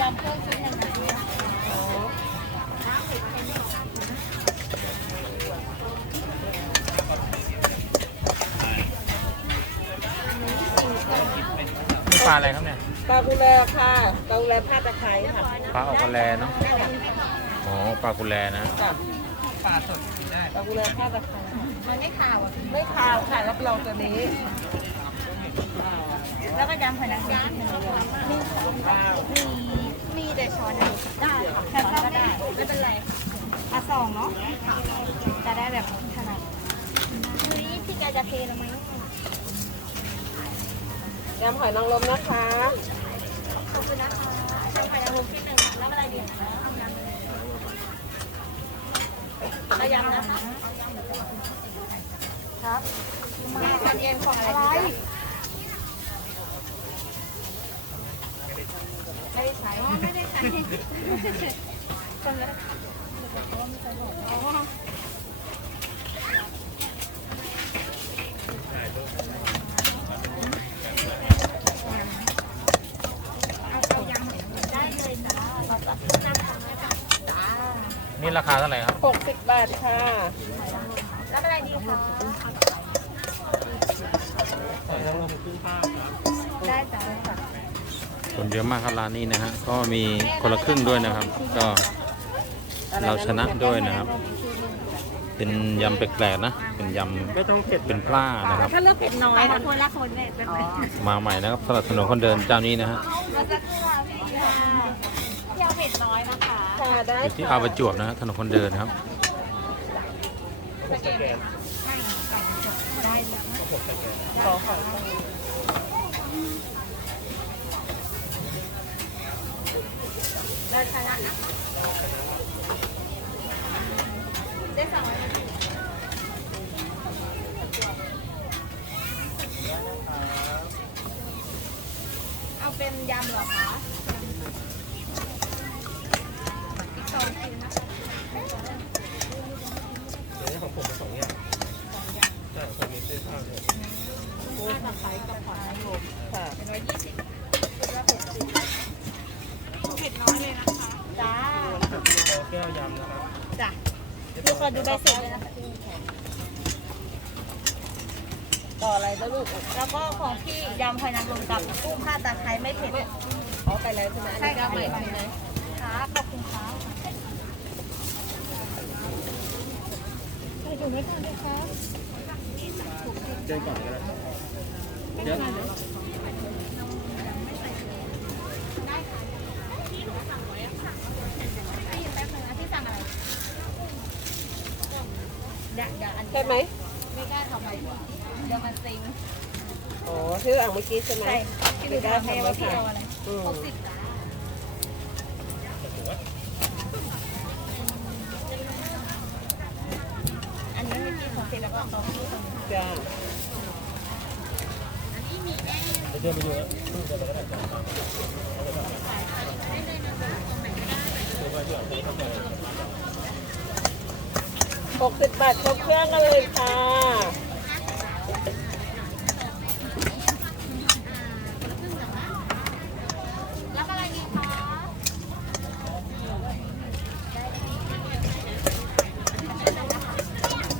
ยำเพิ่มชิ้นหนึ่งนะพี่อ๋อนี่ปลาอะไรครับเนี่ย ปลากุแลค่ะปลากุแลผ้าตะไคร้ค่ะปลาออกกระแลเนาะ อ๋อ ปลากุแลนะค่ะปลาสดได้ ปลากุแลผ้าตะไคร้มันไม่ขาวอะไม่คาวค่ะรับรองตัวนี้ แล้วก็ยำหอยนางรมมีมีมีแต่ช้อนนะได้ค่ะช้อนก็ได้ไม่เป็นไรอะสองเนาะจะได้แบบถนัดเฮ้พี่แกจะเทลงไหมยำหอยนางรมนะคะขอบคุณนะคะยำหอยนางรมที่หนึ่งค่ะแล้วอะไรดีคะยำนะคะครับมาตอนเย็นของอะไรดีจ๊ะ ไม่ได้ใช้ไม่ได้ใช้คนละนี่ราคาเท่าไหร่ครับ60บาทค่ะ แล้วอะไรดีคะได้จ้า คนเยอะมากครับร้านนี้นะฮะก็มีคนละครึ่งด้วยนะครับ ก็เราชนะด้วยนะครับ เป็นยำแปลกๆนะ เป็นยำไม่ต้องเผ็ดเป็นปลานะครับ ถ้าเลือกเผ็ดน้อยนะคนละคนเนี่ยเป็นแบบมาใหม่นะครับสำหรับถนนคนเดินเจ้านี้นะฮะเราจะกลัวพี่ค่ะพี่เอาเผ็ดน้อยนะคะค่ะได้อยู่ที่อาวประจวบนะฮะถนนคนเดินนะครับสเกตให้ไก่จ เอาเป็นยำเหรอคะอีกสองชิ้นนะคะเดี๋ยวของผมเป็นสองอย่างใช่ผมมีเส้นข้าวด้วยข้าวผัดไคร้กับหอยนางรมค่ะ เป็นร้อยยี่สิบคิดว่าหกสิบเผ็ดน้อยเลยนะคะ จ้า แก้วยำนะครับ จ้ะ ดูขอดูใบเสร็จเลยนะคะต่ออะไรนะลูกแล้วก็ของพี่ยำหอยนางรมกับกุ้งผ้าตาไคร้ไม่เผ็ดอ๋อไปแล้วใช่ไหมใช่ค่ะอันนี้เอาใหม่ใช่ไหมค่ะขอบคุณค่ะใส่ถุงไว้ก่อนเลยครับเดินก่อนก็ได้เดี๋ยว พี่แป๊บนึงนะพี่สั่งอะไร เดี๋ยวเดี๋ยวอันนี้ใช่ไหมไม่กล้าทำอะไรเดี๋ยวมันซิงอ๋อชื่ออ่างเมื่อกี้ใช่ไหมใช่พี่ดูดาวแม่ว่าพี่เอาอะไรอืมหกสิบจ้าอันนี้มีพี่ของเสร็จแล้วก็ของพี่คนนี้จ้าหกสิบบาทครบเครื่องกันเลยค่ะรับอะไรดีคะ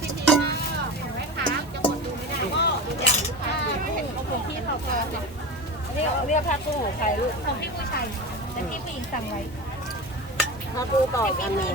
พี่ดีมากของแม่ค้าจะหมดดูไม่ได้ก็ดูอยางลูกค้าไม่เห็นของพี่เขาพอค่ะเรียกเรียกผ้ากุ้ของใครลูกของพี่ผู้ชายแต่พี่ผู้หญิงสั่งไว้ผ้ากุ้ต่อกันเลย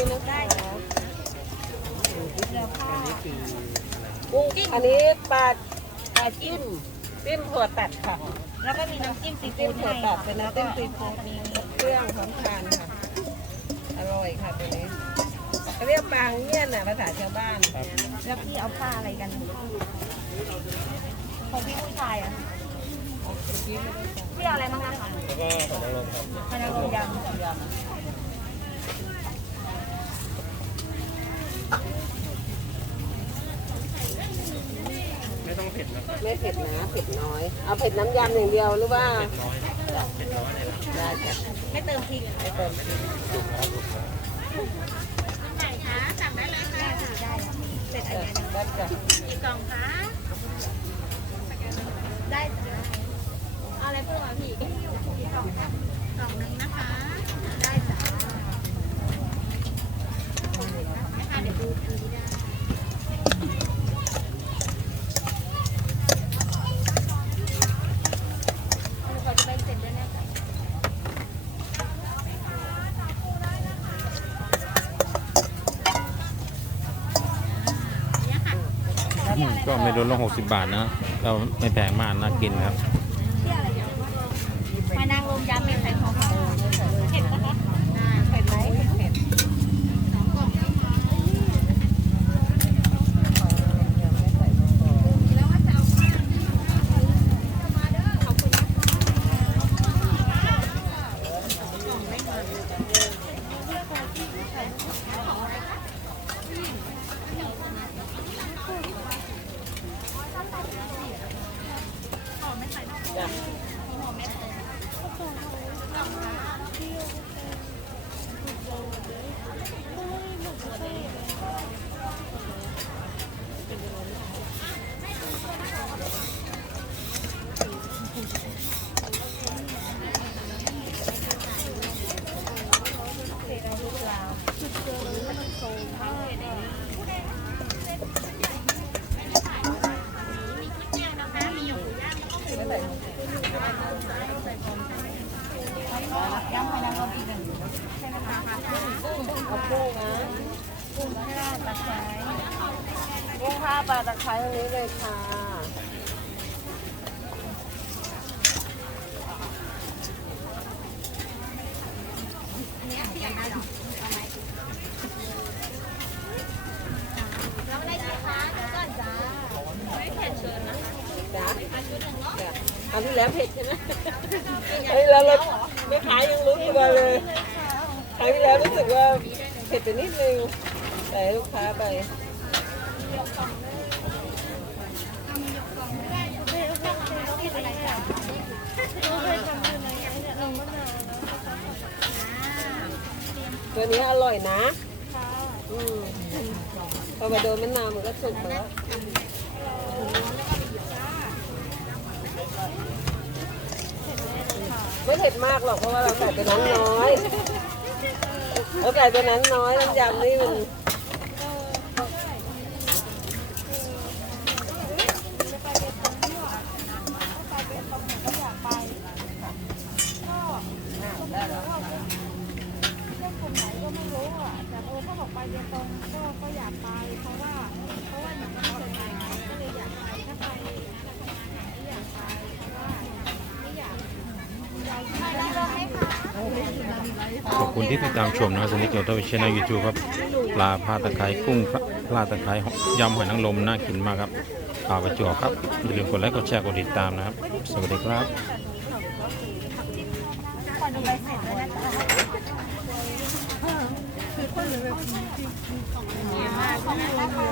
คุยนะคะเดี๋ยวค่ะกุ้งอันนี้ปลาปลาจิ้มจิ้มถั่วตัดค่ะ แล้วก็มีน้ำจิ้มซีจิ้ฟู้มดถั่วให้ตัดเป็นน้ำจิ้มซีฟู้ดมีเครื่องพร้อมทานค่ะ อร่อยค่ะตัวนี้เขาเรียกปางเงี้ยนน่ะภาษาชาวบ้าน แล้วพี่เอาผ้าอะไรกันของพี่ผู้ชายอะพี่เอาอะไรบ้างนะคะแล้วก็ของเราครับพนักงานยำ ไม่ต้องเผ็ดนะครับไม่เผ็ดนะเผ็ดน้อย เอาเผ็ดน้ำยำอย่างเดียวหรือว่าน้อยนะเผ็ดน้อยเลยนะได้จ้ะไม่เติมพริกไม่เติมถูกแล้วถูกแล้วไก่คะสั่งได้เลยค่ะได้เสร็จอันนี้ได้จ้ะกี่กล่องคะได้จ้ะเอาอะไรเพิ่มอะพี่กี่กล่องคะกล่องหนึงนะคะ ได้จ้ะนะคะเดี๋ยวดูอันนี้ได้เขาจะไปเสร็จด้วยนะจ๊ะ อืม ก็ไม่โดนลง 60 บาทนะ ก็ไม่แพงมากน่ากินครับ มานางรมยำไม่ใส่ของเขาเผ็ดนะคะ เผ็ดไหมเผ็ด สองกล่องไม่พอแล้วว่าจะเอาข้าวมาเด้อขอบคุณนะคะยำมานางรมอีกหนึ่งใช่ไหมคะกุ้งกุ้ง เอากุ้งนะ กุ้งข้าวตะไคร้ กุ้งผ้า ปลาตะไคร้ตรงนี้เลยค่ะแล้วอะไรดีคะดูก่อนจ้าไม่เผ็ดเชิญนะคะจ้ะอันชุดหนึ่งเนาะจ้ะเอาที่แล้วเผ็ดใช่ไหมเฮ้ยแล้วเราไม่ขายยังรู้ตัวเลยครั้งที่แล้วรู้สึกว่าเผ็ดไปนิดนึงแต่ให้ลูกค้าไป ตัวนี้อร่อยนะอืมพอมาโดนมะนาวมันก็สุกแล้วไม่เผ็ดมากหรอกเพราะว่าเราใส่ไปนั้นน้อยเราใส่ไปนั้นน้อยน้ำยำนี่มัน ขอบคุณที่ติดตามชมนะครับสนิทเกี่ยวกับช่องยูทูบครับปลาพาตะไคร้กุ้งปลาตะไคร้ยำหอยนางรมน่ากินมากครับปลาประจวบครับอย่าลืมกดไลค์กดแชร์กดติดตามนะครับ สวัสดีครับ คนเสร็จแล้วนะจ๊ะคือคนหรือแบบจริงๆของมากของนะคะ